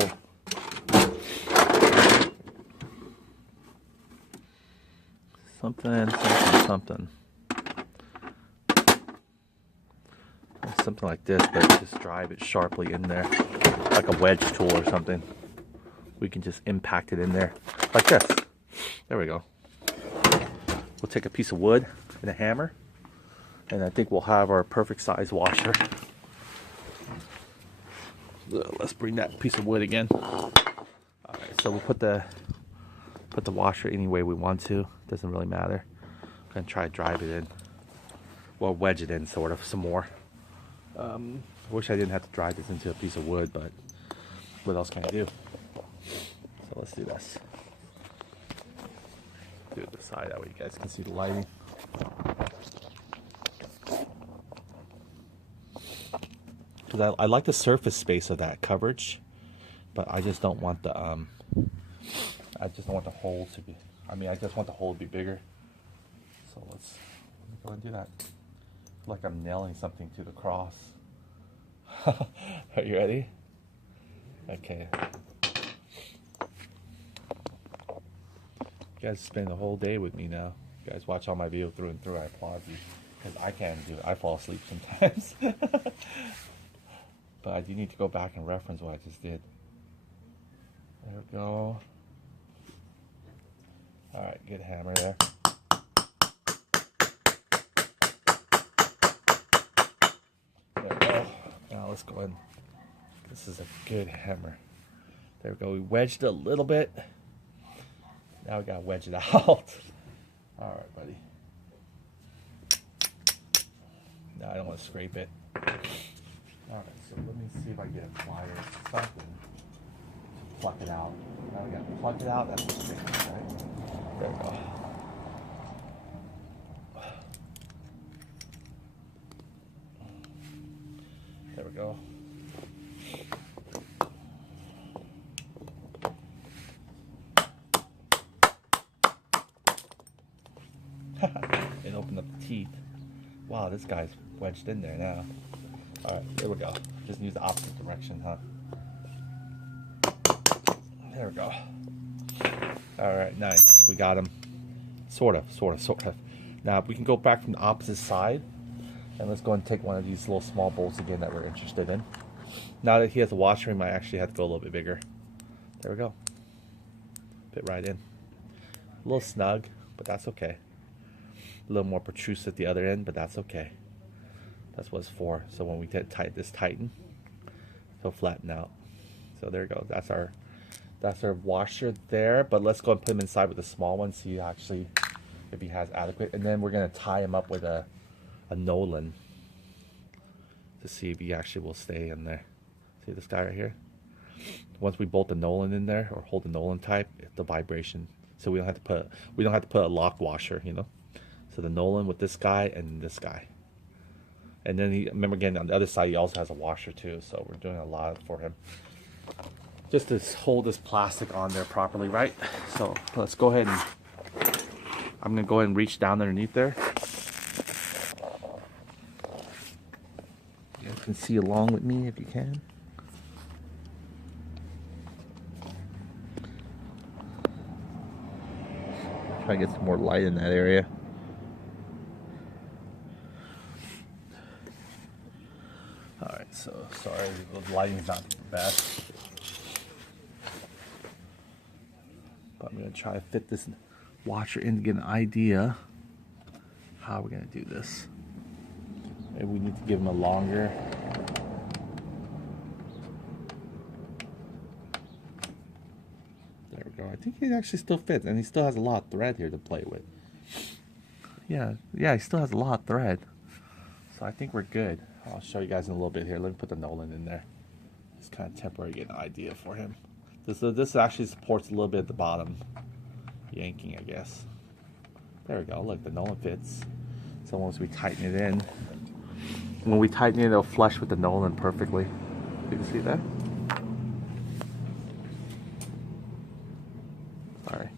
Something like this, but just drive it sharply in there, like a wedge tool or something. We can just impact it in there, like this. There we go. We'll take a piece of wood and a hammer, and I think we'll have our perfect size washer. Let's bring that piece of wood again. All right, so we'll put the washer any way we want to. Doesn't really matter. I'm gonna try to drive it in, well, wedge it in sort of some more. I wish I didn't have to drive this into a piece of wood, but what else can I do? So let's do this. Do it this side, that way you guys can see the lighting. Because I like the surface space of that coverage, but I just don't want the hole to be. I just want the hole to be bigger. So let's go and do that. I feel like I'm nailing something to the cross. Are you ready? Okay. You guys spend the whole day with me now. You guys watch all my video through and through. I applaud you, because I can't do it. I fall asleep sometimes. But I do need to go back and reference what I just did. There we go. Alright, good hammer there. There we go. Now let's go in. This is a good hammer. There we go. We wedged it a little bit. Now we gotta wedge it out. All right, buddy. No, I don't want to scrape it. All right, so let me see if I can get a plier or something to pluck it out. Now we gotta pluck it out. That's the thing, right? There we go. There we go. It opened up the teeth. Wow, this guy's wedged in there now. Alright, there we go. Just use the opposite direction, huh? There we go. Alright, nice. We got him. Sort of. Now, if we can go back from the opposite side, and let's go and take one of these little small bolts again that we're interested in. Now that he has a washer, he might actually have to go a little bit bigger. There we go. Fit right in. A little snug, but that's okay. A little more protrusive at the other end, but that's okay. That's what it's for. So when we tighten, it'll flatten out. So there you go. That's our washer there. But let's go and put him inside with a small one, see actually if he has adequate. And then we're gonna tie him up with a Nolan to see if he actually will stay in there. See this guy right here? Once we bolt the Nolan in there or hold the Nolan tight, the vibration. So we don't have to put a lock washer, you know. So the Nolan with this guy and this guy. And then remember again, on the other side, he also has a washer too. So we're doing a lot for him. Just to hold this plastic on there properly, right? So let's go ahead and, I'm gonna go ahead and reach down underneath there. You guys can see along with me if you can. Try to get some more light in that area. Alright, so sorry, the lighting's not the best. But I'm going to try to fit this washer in to get an idea how we're going to do this. Maybe we need to give him a longer. There we go. I think he actually still fits, and he still has a lot of thread here to play with. Yeah, he still has a lot of thread. So I think we're good. I'll show you guys in a little bit here. Let me put the Nolan in there. Just kind of temporary, get an idea for him. This actually supports a little bit at the bottom. Yanking, I guess. There we go. Look, the Nolan fits. So once we tighten it in, when we tighten it, it'll flush with the Nolan perfectly. You can see that? Sorry.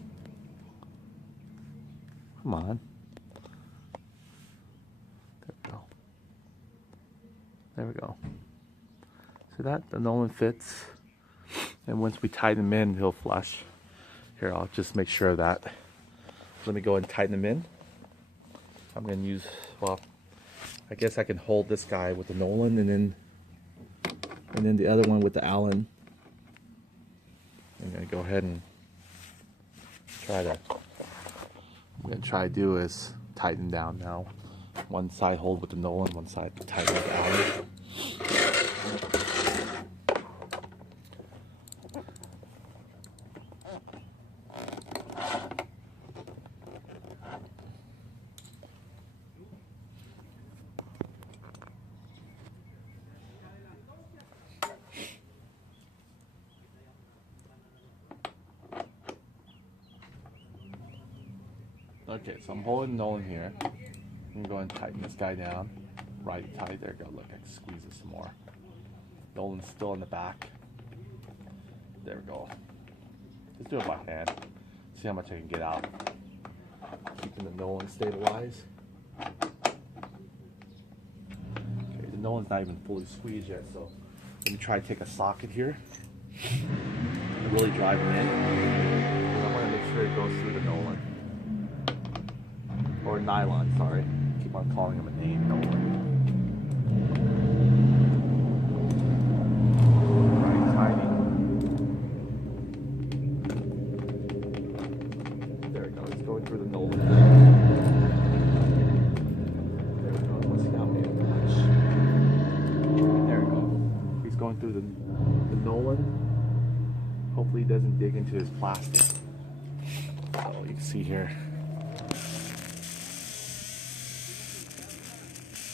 Come on. There we go. See that? The Nolan fits. And once we tighten him in, he'll flush. Here, I'll just make sure of that. Let me go and tighten him in. I'm going to use, well, I guess I can hold this guy with the Nolan and then the other one with the Allen. I'm going to go ahead and try to do is tighten down now. One side hold with the Nolan, one side tighten with the Allen. Okay, so I'm holding Nolan here. I'm going to go and tighten this guy down. Right tight. There we go. Look, I can squeeze it some more. Nolan's still in the back. There we go. Just do it by hand. See how much I can get out. Keeping the Nolan stabilized. Okay, the Nolan's not even fully squeezed yet, so let me try to take a socket here. And really drive it in. And I want to make sure it goes through the Nolan. Or nylon, sorry. Keep on calling him a name, Nolan. Right, tiny. There we go, he's going through the Nolan. There we go, let's see how many touch. There we go. He's going through the Nolan. hopefully he doesn't dig into his plastic. So you can see here.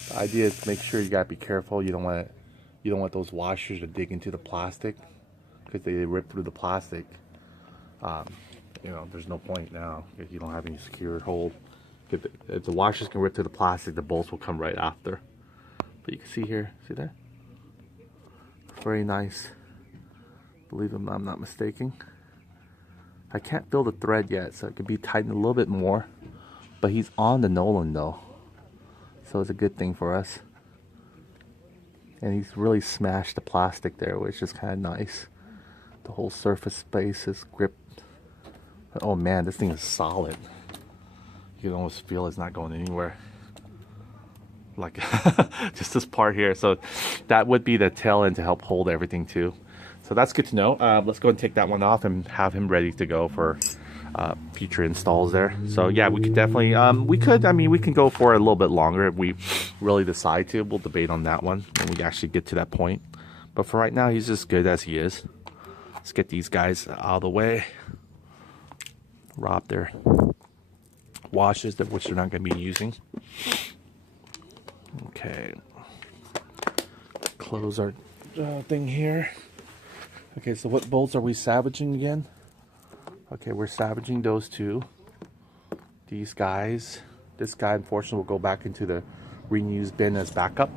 The idea is to make sure you gotta be careful. You don't want those washers to dig into the plastic, because they rip through the plastic. You know, there's no point now if you don't have any secured hold. If the washers can rip through the plastic, the bolts will come right after. But you can see here, see there? Very nice. Believe I'm not mistaken. I can't feel the thread yet, so it could be tightened a little bit more. But he's on the Nolan though, so it's a good thing for us. And he's really smashed the plastic there, which is kind of nice. The whole surface space is gripped. Oh man, this thing is solid. You can almost feel it's not going anywhere. Like just this part here. So that would be the tail end to help hold everything too. So that's good to know. Let's go and take that one off and have him ready to go for future installs there. So yeah, we could definitely, we can go for a little bit longer if we really decide to. We'll debate on that one when we actually get to that point. But for right now, he's just good as he is. Let's get these guys out of the way. Rob their washes, which they're not going to be using. Okay. Close our thing here. Okay, so what bolts are we salvaging again? Okay, we're salvaging those two. These guys. This guy, unfortunately, will go back into the reuse bin as backup.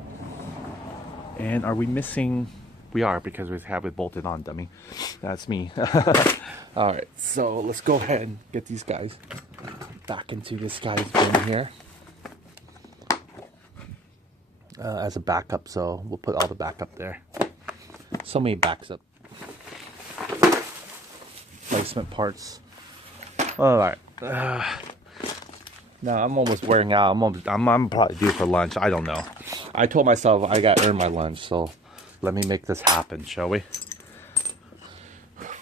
And are we missing? We are, because we have it bolted on, dummy. That's me. Alright, so let's go ahead and get these guys back into this guy's bin here. As a backup, so we'll put all the backup there. So many backup placement parts. Alright. Now I'm almost wearing out. I'm probably due for lunch. I don't know. I told myself I gotta earn my lunch, so let me make this happen, shall we?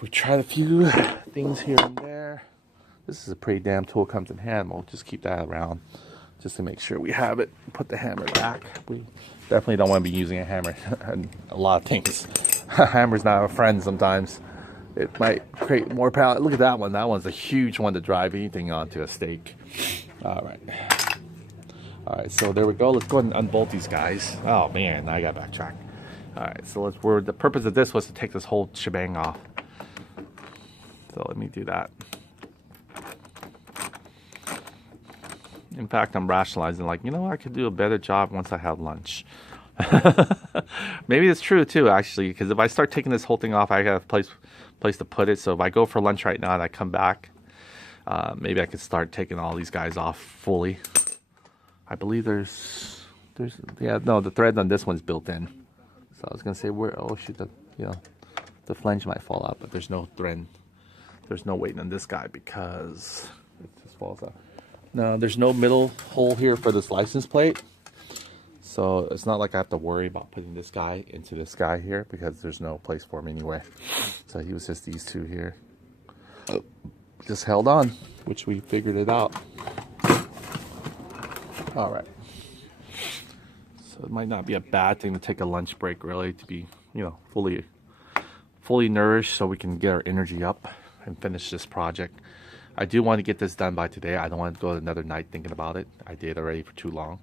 We tried a few things here and there. This is a pretty damn tool, comes in hand. We'll just keep that around just to make sure we have it. Put the hammer back. We definitely don't want to be using a hammer on a lot of things. A hammer's not a friend sometimes. It might create more power. Look at that one. That one's a huge one to drive anything onto a stake. Alright. Alright, so there we go. Let's go ahead and unbolt these guys. Oh man, I got backtrack. Alright, so the purpose of this was to take this whole shebang off. So let me do that. In fact, I'm rationalizing, like, you know, I could do a better job once I have lunch. Maybe it's true too, actually, because if I start taking this whole thing off, I got a place to put it. So if I go for lunch right now and I come back, maybe I could start taking all these guys off fully. I believe the thread on this one's built in. So I was gonna say, oh shoot, the flange might fall out, but there's no thread. There's no weight on this guy because it just falls out. No, there's no middle hole here for this license plate. So it's not like I have to worry about putting this guy into this guy here, because there's no place for him anyway. So he was just these two here. Just held on, which we figured it out. Alright. So it might not be a bad thing to take a lunch break, really, to be, you know, fully nourished so we can get our energy up and finish this project. I do want to get this done by today. I don't want to go another night thinking about it. I did already for too long.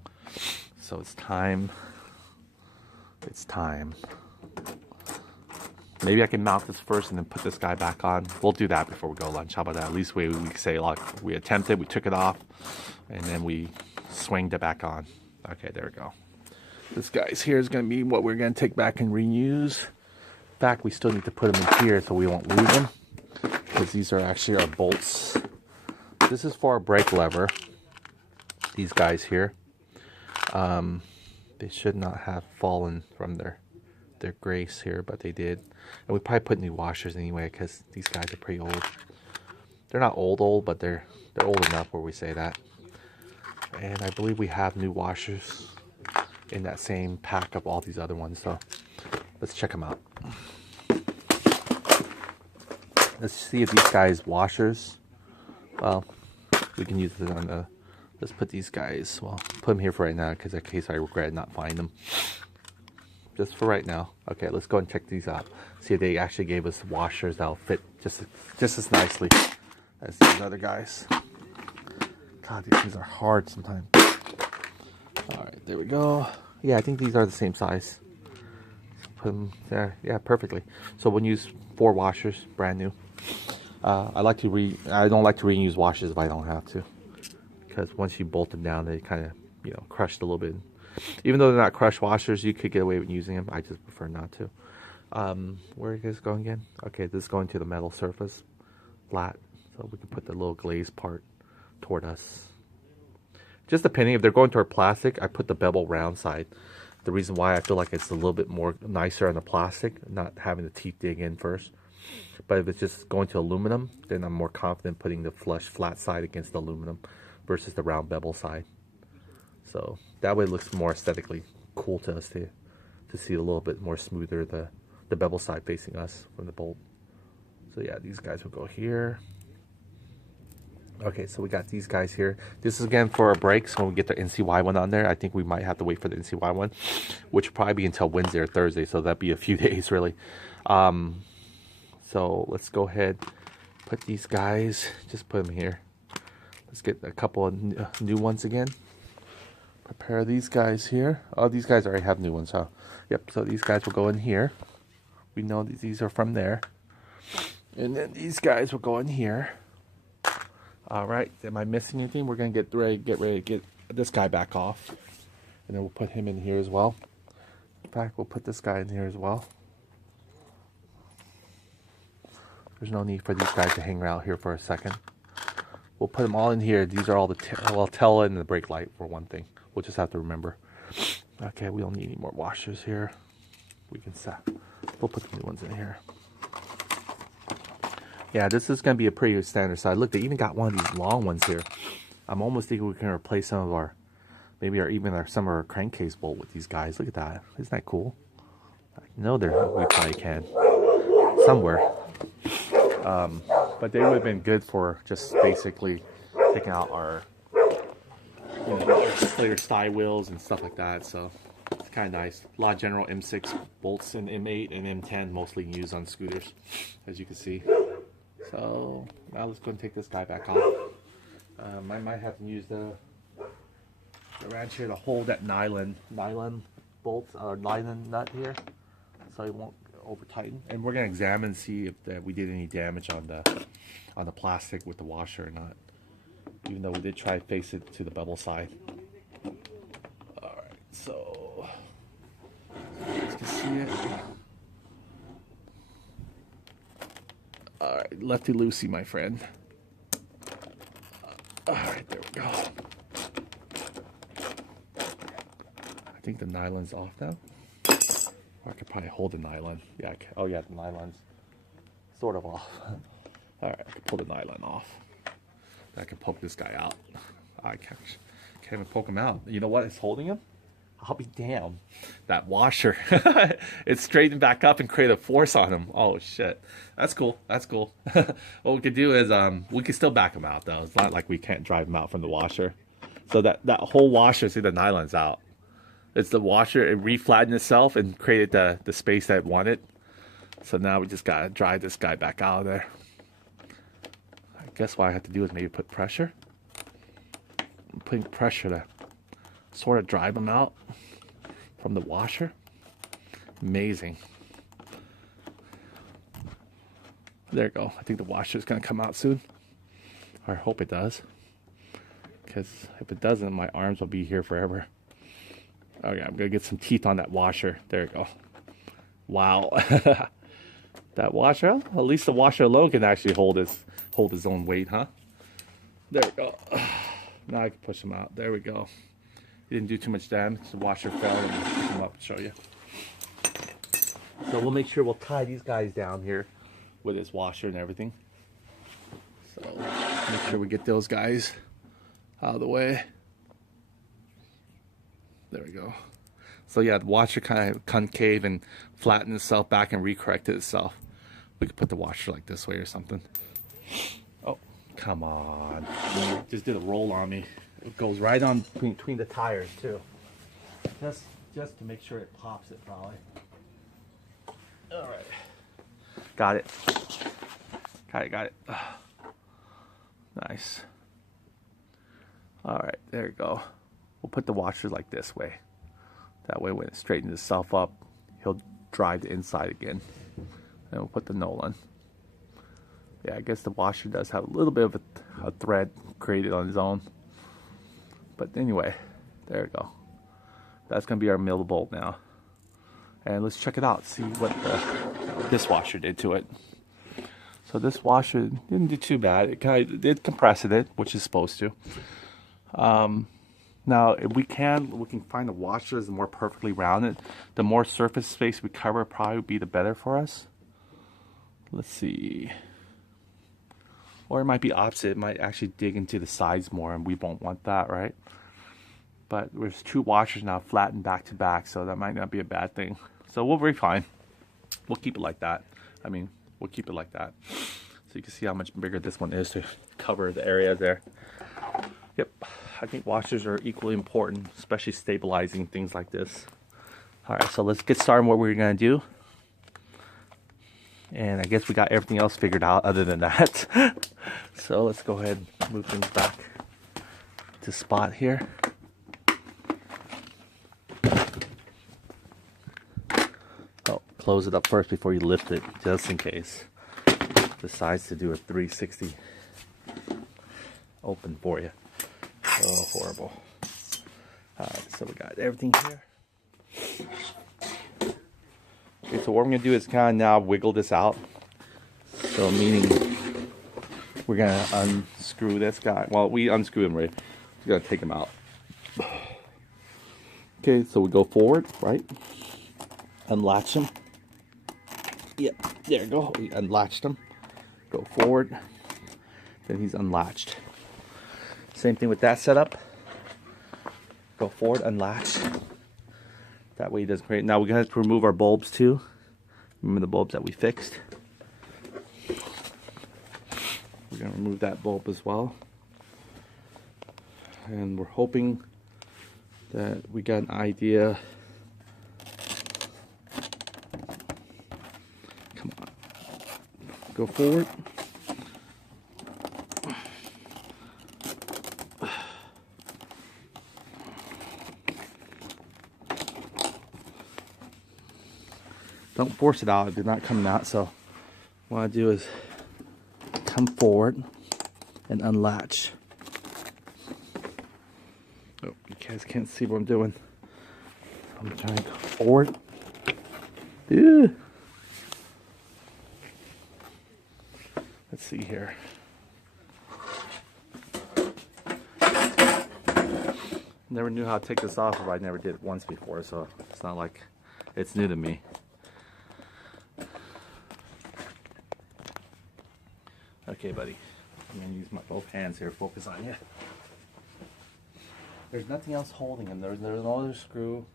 So it's time. It's time. Maybe I can mount this first and then put this guy back on. We'll do that before we go lunch. How about that? At least we say, like, we attempted, we took it off, and then we swinged it back on. Okay, there we go. This guy's here is going to be what we're going to take back and reuse. In fact, we still need to put them in here so we won't lose them, because these are actually our bolts. This is for our brake lever. These guys here. They should not have fallen from their grace here, but they did. And we probably put new washers anyway, because these guys are pretty old. They're not old, but they're old enough where we say that. And I believe we have new washers in that same pack of all these other ones. So let's check them out. Let's see if these guys washers. Well, we can use it on the. Let's put these guys. Well, put them here for right now, because in case I regret not finding them. just for right now. Okay, let's go and check these out. See if they actually gave us washers that'll fit just as nicely as these other guys. God, these things are hard sometimes. All right, there we go. Yeah, I think these are the same size. Put them there. Yeah, perfectly. So we'll use 4 washers, brand new. I don't like to reuse washers if I don't have to, because once you bolt them down, they kind of, you know, crushed a little bit. Even though they're not crushed washers, you could get away with using them. I just prefer not to. Where are you guys going again? Okay, this is going to the metal surface, flat, so we can put the little glazed part toward us. Just depending, if they're going toward plastic, I put the bevel round side. The reason why I feel like it's a little bit more nicer on the plastic, not having the teeth dig in first. But if it's just going to aluminum, then I'm more confident putting the flush flat side against the aluminum versus the round bevel side. So that way it looks more aesthetically cool to us to see a little bit more smoother the bevel side facing us from the bolt. So yeah, these guys will go here. Okay, so we got these guys here. This is again for our brakes. When we get the NCY one on there, I think we might have to wait for the NCY one, which will probably be until Wednesday or Thursday, so that'd be a few days really. So let's go ahead, put these guys, just put them here. Let's get a couple of new ones again. Prepare these guys here. Oh, these guys already have new ones, huh? Yep, so these guys will go in here. We know these are from there. And then these guys will go in here. All right, am I missing anything? We're gonna get ready to get this guy back off. And then we'll put him in here as well. In fact, we'll put this guy in here as well. There's no need for these guys to hang around here for a second. We'll put them all in here. These are all the tail and the brake light for one thing. We'll just have to remember. Okay, we don't need any more washers here. We can set. We'll put the new ones in here. Yeah, this is going to be a pretty standard size. Look, they even got one of these long ones here. I'm almost thinking we can replace some of our, some of our crankcase bolt with these guys. Look at that. Isn't that cool? I know we probably can. Somewhere. But they would have been good for just basically taking out our, later style wheels and stuff like that. So it's kind of nice. A lot of general M6 bolts and M8 and M10 mostly used on scooters, as you can see. So now let's go and take this guy back off. I might have to use the wrench here to hold that nylon bolt or nylon nut here, so it won't over tighten. And we're gonna examine and see if we did any damage on the plastic with the washer or not. Even though we did try to face it to the bevel side. All right, so you guys can see it. All right, lefty loosey, my friend. All right, there we go. I think the nylon's off now. Or I could probably hold the nylon. Yeah, oh yeah, the nylon's sort of off. All right, I can pull the nylon off. I can poke this guy out. I can't even poke him out. You know what is holding him? I'll be damned. That washer. It's straightened back up and create a force on him. Oh shit. That's cool. That's cool. What we could do is we can still back him out though. It's not like we can't drive him out from the washer. So that whole washer, see the nylon's out. It's the washer, it reflattened itself and created the space that it wanted. So now we just gotta drive this guy back out of there. I guess what I have to do is maybe put pressure. I'm putting pressure to sort of drive him out from the washer. Amazing. There you go. I think the washer is going to come out soon. Or I hope it does. Because if it doesn't, my arms will be here forever. Okay, I'm going to get some teeth on that washer. There you go. Wow. That washer, at least the washer alone can actually hold his own weight, huh? There we go. Now I can push him out. There we go. He didn't do too much damage. The washer fell and I'll pick him up and show you. So we'll make sure we'll tie these guys down here with his washer and everything. So make sure we get those guys out of the way. There we go. So yeah, the washer kind of concave and flattened itself back and recorrected itself. We could put the washer like this way or something. Oh, come on. Just did a roll on me. It goes right on between the tires too. Just just to make sure it pops it probably. All right. Got it. Got it. Nice. All right, there you go. We'll put the washer like this way. That way when it straightens itself up, he'll dry the inside again. And we'll put the Nolan. Yeah, I guess the washer does have a little bit of a thread created on its own. But anyway, there we go. That's going to be our mill bolt now. And let's check it out, see what this washer did to it. So this washer didn't do too bad. It kind of did compress it, which is supposed to. Now, if we can find the washer that's more perfectly rounded. The more surface space we cover probably would be the better for us. Let's see. Or it might be opposite. It might actually dig into the sides more, and we won't want that, right? But there's 2 washers now flattened back to back, so that might not be a bad thing. So we'll be fine. We'll keep it like that. I mean, we'll keep it like that. So you can see how much bigger this one is to cover the area there. Yep, I think washers are equally important, especially stabilizing things like this. All right, so let's get started on what we're gonna do. And I guess we got everything else figured out other than that. So let's go ahead and move things back to spot here. Oh, close it up first before you lift it, just in case it decides to do a 360 open for you. Oh, horrible. Alright, so we got everything here. Okay, so what we're going to do is kind of now wiggle this out. So meaning we're going to unscrew this guy. Well, we unscrew him, right? We're going to take him out. Okay, so we go forward, right? Unlatch him. Yep, there you go. We unlatched him. Go forward. Then he's unlatched. Same thing with that setup. Go forward, unlatch. That way he doesn't create. Now we're going to have to remove our bulbs too. Remember the bulbs that we fixed? We're going to remove that bulb as well. And we're hoping that we got an idea. Come on. Go forward. Don't force it out, it's not coming out, so what I do is come forward and unlatch. Oh, you guys can't see what I'm doing. I'm trying to go forward. Ew. Let's see here. Never knew how to take this off if I never did it once before, so it's not like it's new to me. Okay, buddy. I'm going to use my both hands here. Focus on you. There's nothing else holding him. There's no other screw.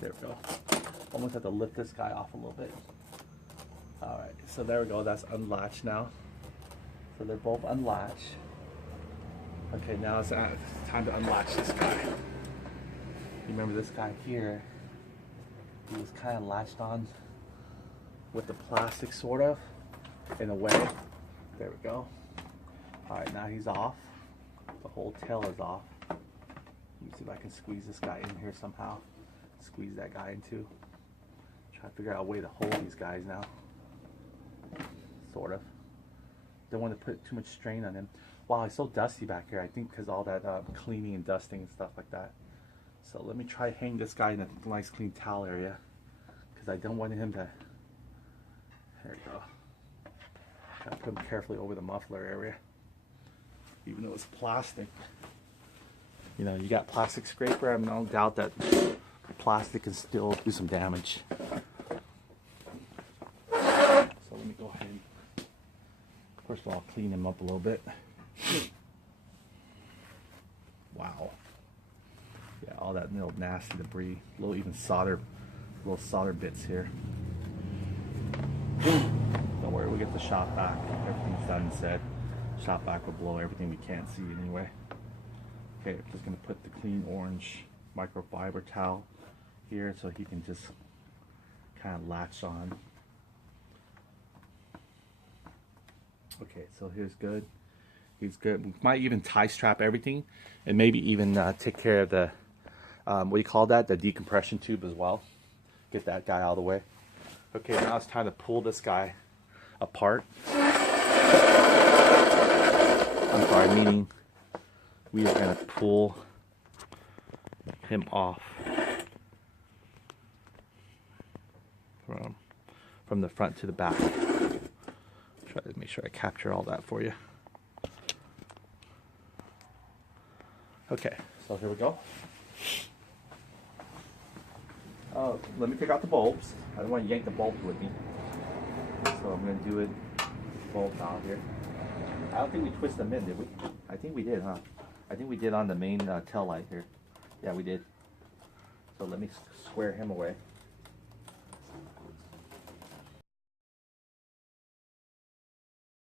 There we go. Almost have to lift this guy off a little bit. Alright, so there we go. That's unlatched now. So they're both unlatched. Okay, now it's time to unlatch this guy. Remember this guy here? He was kind of latched on with the plastic, sort of, in a way. There we go. Alright, now he's off. The whole tail is off. Let me see if I can squeeze this guy in here somehow. Squeeze that guy in too. Try to figure out a way to hold these guys now. Sort of. Don't want to put too much strain on him. Wow, it's so dusty back here. I think because all that cleaning and dusting and stuff like that. So let me try to hang this guy in a nice clean towel area, because I don't want him to, there we go. Gotta put him carefully over the muffler area. Even though it's plastic. You know, you got plastic scraper, I have no doubt that plastic can still do some damage. So let me go ahead and, first of all, clean him up a little bit. Wow. Yeah, all that little nasty debris, little even solder, little solder bits here. Don't worry, we'll get the shop back. Everything's done and said. shop vac will blow everything we can't see anyway. Okay, I'm just gonna put the clean orange microfiber towel here so he can just kind of latch on. Okay, so here's good. He's good. We might even tie strap everything, and maybe even take care of the what do you call that? The decompression tube as well. Get that guy out of the way. Okay, now it's time to pull this guy apart. I'm sorry, meaning we are going to pull him off from the front to the back. Try to make sure I capture all that for you. Okay, so here we go. Oh, let me pick out the bulbs. I don't want to yank the bulbs with me. So I'm going to do it bulbs out here. I don't think we twist them in, did we? I think we did, huh? I think we did on the main tail light here. Yeah, we did. So let me square him away.